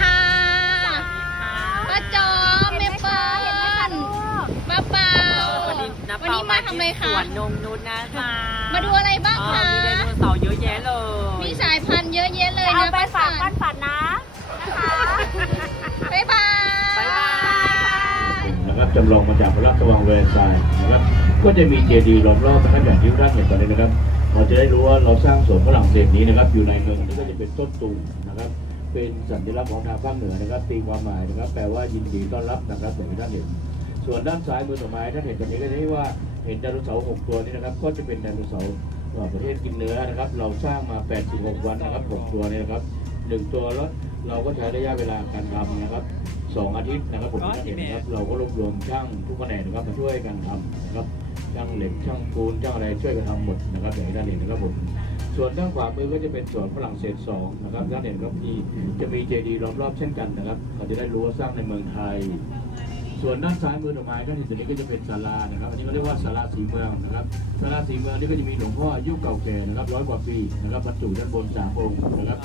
ค่ะป้าจอมแม่เปิ้ลป้าเปาวันนี้นะวันนี้มาทำอะไรสคะวนนงนุชนะจ๊ะมาดูอะไรบ้างอ๋อคะมีไดโนเสาร์เยอะแยะเลย มีสายพันธุ์เยอะแยะเลยเอานะไปป้าฝาสักปั้นนฝันนะนะคะบ๊ายบายบ๊ายบายนะครับจำลองมาจากพระราชวังเวร์ซายน์นะครับก็จะมีเจดีย์ล้อมรอบนะครับอย่างที่ท่านเห็นตอนนี้นะครับ เราจะได้รู้ว่าเราสร้างสวนฝรั่งเศสนี้นะครับ อยู่ในเมืองนี่ก็จะเป็นต้นตูมนะครับ เป็นสัญลักษณ์ของทางภาคเหนือนะครับ ตีความหมายนะครับ แปลว่ายินดีต้อนรับนะครับอย่างที่ท่านเห็น ส่วนด้านซ้ายมือต่อม้ท่านเห็นตรงนี้ก็จะได้ว่าเห็นไดโนเสาร์หกตัวนี้นะครับ ก็จะเป็นไดโนเสาร์เอ่อประเทศกินเนื้อนะครับ เราสร้างมา86วันนะครับหกตัวนี้นะครับหนึ่งตัวแล้วเราก็ใช้ระยะเวลาการทำนะครับสองอาทิตย์นะครับผมที่ท่านเห็นนะครับ เราก็รวบรวมช่างทุกแผนกนะครับมาช่วยกันทำนะครับ ช่างเหล็กช่างปูนช่างอะไรช่วยกันทำหมดนะครับอย่างที่ท่านเห็นนะครับผมส่วนด้านขวามือก็จะเป็นสวนฝรั่งเศสสองนะครับท่านเห็นครับที่จะมีเจดีย์ล้อมรอบเช่นกันนะครับเขาจะได้รู้ว่าสร้างในเมืองไทย ส่วนด้านซ้ายมือดอกไม้ด้านที่นี้ก็จะเป็นศาลานะครับอันนี้ก็เรียกว่าศาลาสีเมืองนะครับศาลาสีเมืองนี่ก็จะมีหลวงพ่ออายุเก่าแก่นะครับร้อยกว่าปีนะครับบรรจุด้านบนสามองค์นะครับ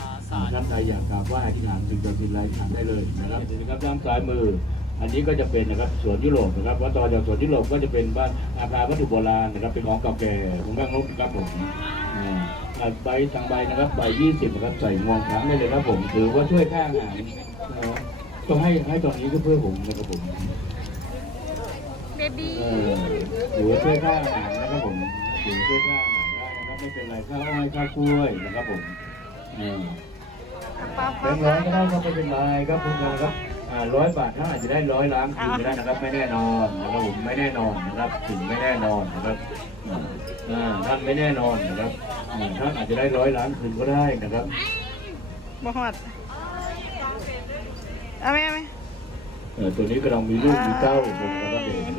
ท่านใดอยากกราบไหว้ที่ฐานสิ่งศักดิ์สิทธิ์ไรฐานได้เลยนะครับนี่นะครับด้านซ้ายมือ อันนี้ก็จะเป็นนะครับสวนยุโรปนะครับว่าต่อจากสวนยุโรปก็จะเป็นบ้านอาคารวัตถุโบราณนะครับเป็นของเก่าแก่ของบ้านนกครับผมอ่าอ่าใบทางใบนะครับใบยี่สิบนะครับใส่งวงช้างได้เลยครับผมถือว่าช่วยข้างอาหารนะครับต้องให้ให้ตอนนี้ก็เพื่อผมนะครับผมเบบี้เออหรือว่าช่วยค่าอาหารนะครับผมหรือช่วยค่าอาหารได้นะครับไม่เป็นไรข้าวอ้อยข้าวกล้วยนะครับผมเออแบงค์ร้อยก็ได้ครับไม่เป็นไรครับคุณนะครับอ่า ร้อยบาทท่านอาจจะได้ร้อยล้านคืนก็ได้นะครับ ไม่แน่นอนนะครับผมไม่แน่นอนนะครับถึงไม่แน่นอนนะครับอ่าอ่าท่านไม่แน่นอนนะครับอ่าท่านอาจจะได้ร้อยล้านคืนก็ได้นะครับบอกหมดเอาไหมเอาไหมเออตัวนี้ก็เรามีลูกมีเต้าผมนะครับเด็กนะครับผมเบ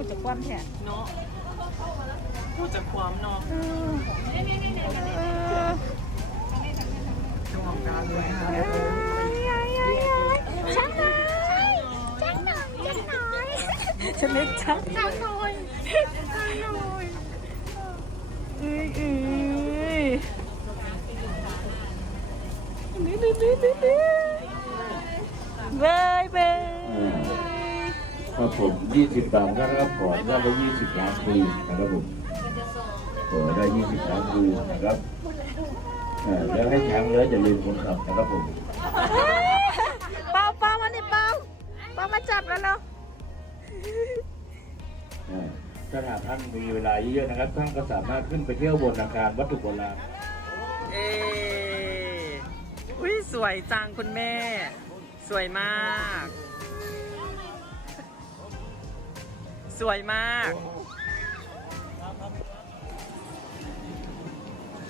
หูจะคว่ำแท้เนาะพูดจากความเนาะเออเออช่วงการด้วยฮะช้างน้อยช้างน้อยช้างน้อยฉันเล็กช้างช้างน้อยช้างน้อยเอ้ยเอ้ยนี่นี่นี่นี่นี่บายบาย ครับผม20บาทนะครับขอได้ละ20ล้านคืนนะครับผมขอได้20ล้านคืนนะครับเอ่อแล้วให้ช้างเลื้อยอย่าลืมคนขับนะครับผมเปาเปามาเนี่ยเปาเปามาจับแล้วเนาะเอ่อถ้าหากท่านมีเวลาเยอะๆนะครับท่านก็สามารถขึ้นไปเที่ยวบนอาคารวัตถุโบราณเออุ้ยสวยจังคุณแม่ สวยมาก สวยมาก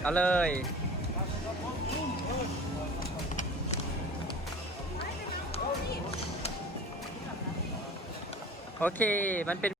เอาเลย โอเค มันเป็น